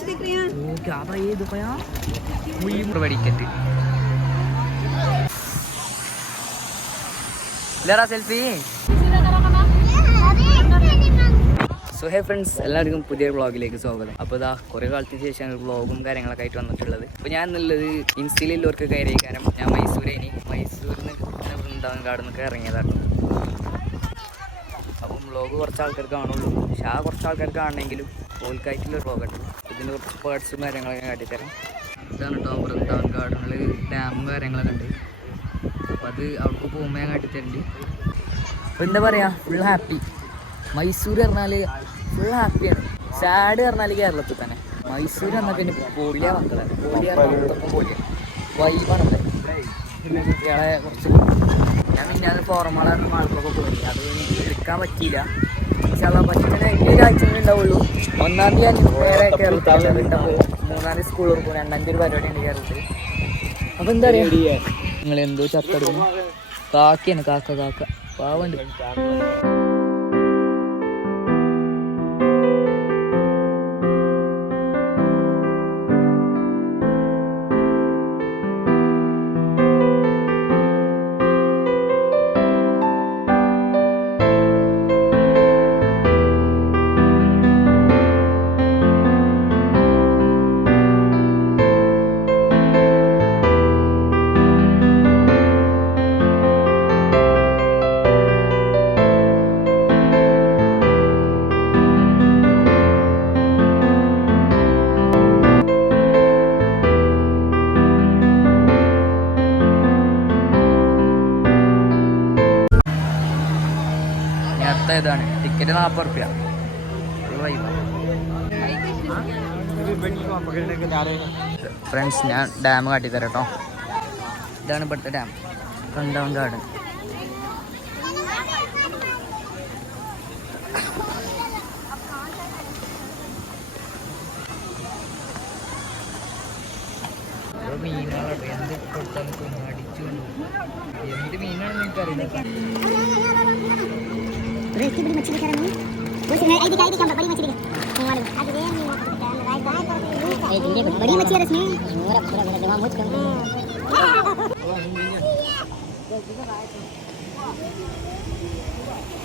क्या भाई ये देखो यार वही വെടിക്കറ്റ് ഇല്ലടാ സെൽഫി സോ ഹേ ഫ്രണ്ട്സ് എല്ലാവർക്കും പുതിയ വ്ളോഗിലേക്ക് സ്വാഗതം അപ്പോൾ ഇതാ കുറേ കാലത്തിന് ശേഷമാണ് വ്ളോഗും കാര്യങ്ങളൊക്കെ ആയിട്ട് വന്നിട്ടുള്ളത് അപ്പോൾ ഞാൻ എന്നുള്ളത് ഇൻസ്റ്റയിലുള്ളവർക്ക് കയറിയ കാരണം ഞാൻ മൈസൂരേനി മൈസൂരിൽ നിന്ന് വൃന്ദാവൻ കാട് നിന്നൊക്കെ ഇറങ്ങിയതാണ് അപ്പം വ്ളോഗ് കുറച്ച് ആൾക്കാർ കാണുള്ളൂ പക്ഷെ ആ കുറച്ച് ആൾക്കാർ കാണണമെങ്കിലും ഓൽക്കായിട്ടുള്ള വ്ളോഗ് ഉണ്ട് ഇതിന്റെ കുറച്ച് പേർട്സും കാര്യങ്ങളൊക്കെ കാട്ടിത്തരാം. ഇതാണ് കേട്ടോ വൃന്ദാവൻ ഗാർഡനിൽ ഡാമും കാര്യങ്ങളൊക്കെ ഉണ്ട്. അപ്പോൾ അത് അവിടേക്ക് പോകുമ്പോൾ ഞാൻ കാട്ടിത്തരുന്നുണ്ട് അപ്പോൾ എന്താ പറയുക ഫുൾ ഹാപ്പി മൈസൂർ പറഞ്ഞാൽ ഫുൾ ഹാപ്പിയാണ് സാഡ് പറഞ്ഞാൽ കേരളത്തിൽ തന്നെ. മൈസൂർ പറഞ്ഞാൽ പിന്നെ പോളിയ മക്കളാണ് പോളിയ വൈബാണല്ലേ ഇയാളെ കുറച്ച് ഞാൻ പിന്നെ അത് ഫോറമാളാണ് ആൾക്കൊക്കെ പോയി. അത് എനിക്ക് എടുക്കാൻ പറ്റിയില്ല. ഇൻഷാല്ലാ പറ്റുന്ന ഈ ആഴ്ചയിൽ ഉണ്ടാവുള്ളൂ. ഒന്നാം തീയതി വേറെ കേരളത്തിൽ മൂന്നാം തീയതി സ്കൂളിൽ പോകും രണ്ടാം തീയതി ഒരു പരിപാടി ഉണ്ട് കേരളത്തിൽ. എന്താ പറയുക നിങ്ങൾ എന്തോ ചത്തെടുക്കുന്നു. കാക്കയാണ് കാക്ക കാക്ക. പാവുണ്ട്. ഇതാണ് ടിക്കറ്റ് നാൽപ്പത് റുപ്യ. ഫ്രണ്ട്സ് ഞാൻ ഡാം കാട്ടിത്തരാം കേട്ടോ ഇതാണ് ഇവിടുത്തെ ഡാം കണ്ടവൻ ഗാർഡൻ മീനുകളാണ് എന്ത് അടിച്ചു എന്ത് മീനാണെന്ന് എനിക്കറിയില്ല.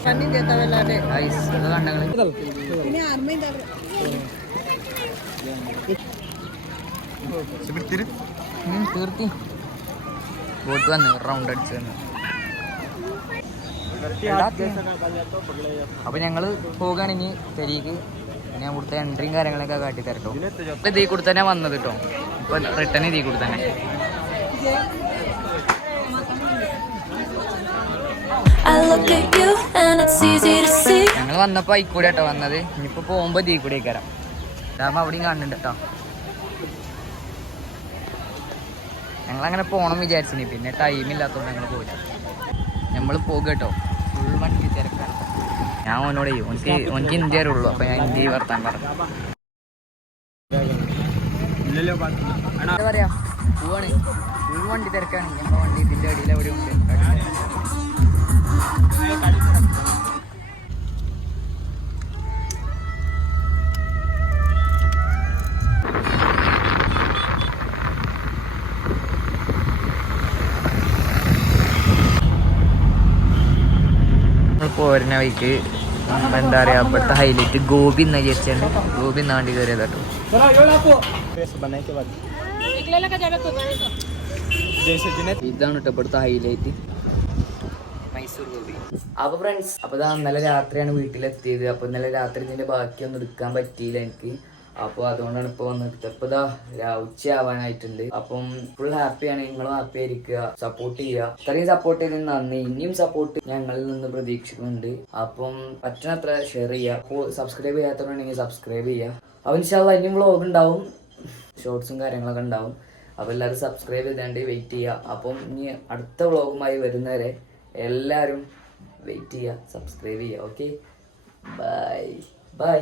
Ini dia tawel ada, guys. Ada orang dengar. Ini armin dar. Sebentar, ini turuti. Hmm, Buat tuan ya, round dari sana. അപ്പൊ ഞങ്ങൾ പോകുകയാണെങ്കിൽ തെരീക്ക് ഞാൻ കൊടുത്ത എൻട്രിയും കാര്യങ്ങളൊക്കെ കാട്ടി തരട്ടോ ഇപ്പൊ ഇതീ കൂടെ തന്നെ വന്നത് കേട്ടോ. ഇപ്പൊ റിട്ടേൺ ഇതീ കൂടെ തന്നെ. ഞങ്ങൾ വന്നപ്പോ ആയിക്കൂടെ കേട്ടോ വന്നത്. ഇനിയിപ്പോ പോകുമ്പോ ഇതീ കൂടെ കയറാം കാരണം അവിടെയും കാണുന്നുണ്ട് കേട്ടോ. ഞങ്ങളങ്ങനെ പോണം വിചാരിച്ചിനി. പിന്നെ ടൈം ഇല്ലാത്തതുകൊണ്ട് ഞങ്ങൾ പോയില്ല. നമ്മൾ പോകുക കേട്ടോ. ഫുൾ വണ്ടി തിരക്കാണ്. ഞാൻ ഓനോട് ഓനിക്ക് ഓനിക്ക് ഇന്ത്യ ഉള്ളൂ അപ്പൊ ഞാൻ ഇന്ത്യ വർത്താൻ പറഞ്ഞു. എന്താ പറയാ? പോവാണ്. ഫുൾ വണ്ടി തിരക്കാണ്. ഞങ്ങളുടെ വണ്ടി ഇതിന്റെ അടിയിൽ എവിടെ ഉണ്ട്. പോരുന്ന വഴിക്ക് എന്താ പറയാ അപ്പോഴത്തെ ഹൈലൈറ്റ് ഗോപി എന്ന വിചാരിച്ചാണ് ഗോപി എന്ന വണ്ടി കയറിയത് കേട്ടോ. ഇതാണ് കേട്ടോ ഇപ്പോഴത്തെ ഹൈലൈറ്റ് മൈസൂർ ഗോപി. അപ്പൊ ഫ്രണ്ട്സ് അപ്പൊ ഇതാ ഇന്നലെ രാത്രിയാണ് വീട്ടിലെത്തിയത്. അപ്പൊ ഇന്നലെ രാത്രി ഇതിന്റെ ബാക്കിയൊന്നും എടുക്കാൻ പറ്റിയില്ല എനിക്ക്. അപ്പൊ അതുകൊണ്ടാണ് ഇപ്പൊ വന്നിട്ട്. ഇപ്പൊ ഇതാ ഉച്ചയാവാനായിട്ടുണ്ട്. അപ്പം ഫുൾ ഹാപ്പിയാണ് നിങ്ങളും ഹാപ്പി ആയിരിക്കുക. സപ്പോർട്ട് ചെയ്യുക. ഇത്രയും സപ്പോർട്ട് ചെയ്തതിന് നന്ദി. ഇനിയും സപ്പോർട്ട് ഞങ്ങളിൽ നിന്ന് പ്രതീക്ഷിക്കുന്നുണ്ട്. അപ്പം പറ്റണത്ര ഷെയർ ചെയ്യുക. സബ്സ്ക്രൈബ് ചെയ്യാത്തവരുണ്ടെങ്കിൽ സബ്സ്ക്രൈബ് ചെയ്യുക. അപ്പോൾ ഇൻഷാല്ല ഇനിയും വ്ളോഗ് ഉണ്ടാവും. ഷോർട്സും കാര്യങ്ങളൊക്കെ ഉണ്ടാവും. അപ്പോൾ എല്ലാവരും സബ്സ്ക്രൈബ് ചെയ്താണ്ട് വെയിറ്റ് ചെയ്യുക. അപ്പം ഇനി അടുത്ത വ്ളോഗുമായി വരുന്നവരെ എല്ലാവരും വെയിറ്റ് ചെയ്യുക. സബ്സ്ക്രൈബ് ചെയ്യുക. Okay bye bye